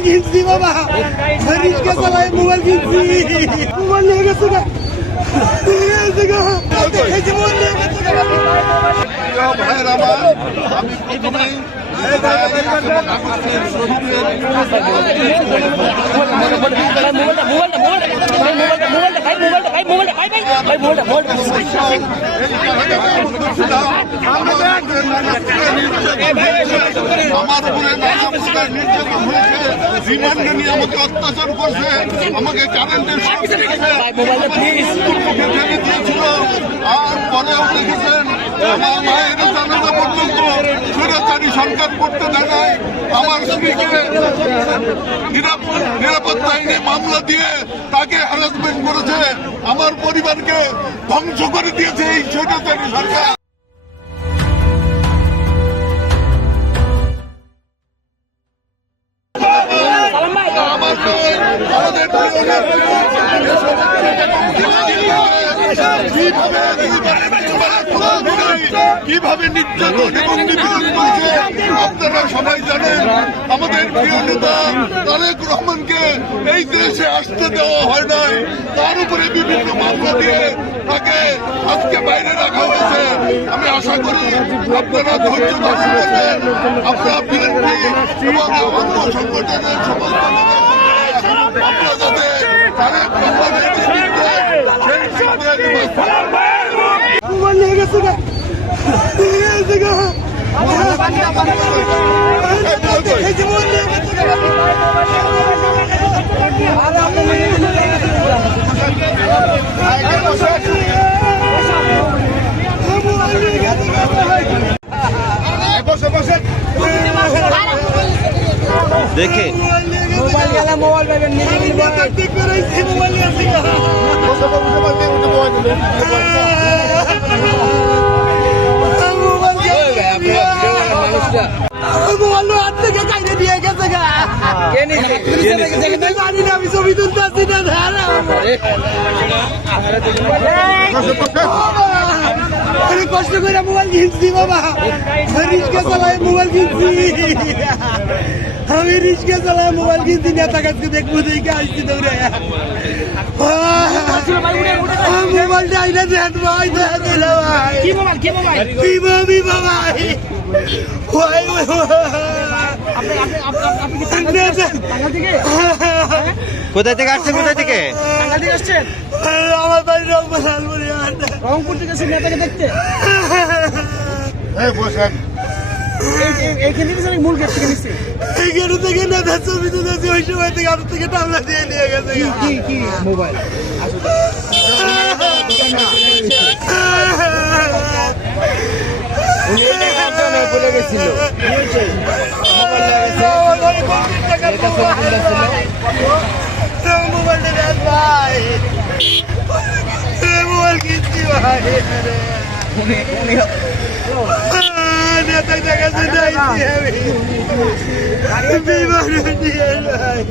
Mobile কিনছি বাবা, রিক্সা চালায় মোবাইল কিনছি, মোবাইল নিয়ে গেছে গা, রিমান্ডে নিয়ে আমাকে অত্যাচার করছে, আমাকে কারেন্টের দিয়েছিল। আর পরেও দেখেছেন আমার মায়ের জানাজা পর্যন্ত স্বৈরাচারী সরকার করতে দেয় নাই। আমার স্ত্রীকে নিরাপত্তা আইনে মামলা দিয়ে তাকে হ্যারাসমেন্ট করেছে, আমার পরিবারকে ধ্বংস করে দিয়েছে এই স্বৈরাচারী সরকার। কিভাবে নির্যাতন এবং নিপীড়ন করেছে আপনারা সবাই জানেন। আমাদের প্রিয় নেতা তারেক রহমানকে এই দেশে আসতে দেওয়া হয় নাই, তার উপরে বিভিন্ন মামলা দিয়ে তাকে আজকে বাইরে রাখা হয়েছে। আমি আশা করি আপনারা ধৈর্য ধারণ করবেন। আমরা বিএনপি এবং অন্য সংগঠনের সমস্ত আপনারা যাতে তারেক রহমানের যে নির্দেশ মোবাইল নিয়ে গেছে গা, দেখে মোবাইল গেলে মোবাইল পাবেন, হাত থেকে কাইনে দিয়ে গেছে গা, জানি না, আমি ছবি তুলতে আসছি না, কষ্ট করে মোবাইল কিনছি বাবা, রিক্সা চালায় মোবাইল কিনছি, আমি রিক্সা চালায় মোবাইল কিনছি, নেতা কাছকে দেখবো দেখে আসছি দৌড়ে, মোবাইলটা আইনা দেন ভাই, কোথায় থেকে আসছে? কোথায় থেকে আসছেন? আমার বাড়ি রংপুর থেকে আসছেন নেতাকে দেখতে। এইখানে মূল গেট থেকে নিচ্ছে, এই গেট থেকে নেতা ছবি তুলেছে, ওই সময় থেকে আমার থেকে টামলা দিয়ে নিয়ে গেছে। কি মোবাইল বলে গেছিল, মোবাইলটা দেন ভাই, মোবাইল কিনছি ভাই, নেতার কাছে যাইছি আমি, বিমান ভাই।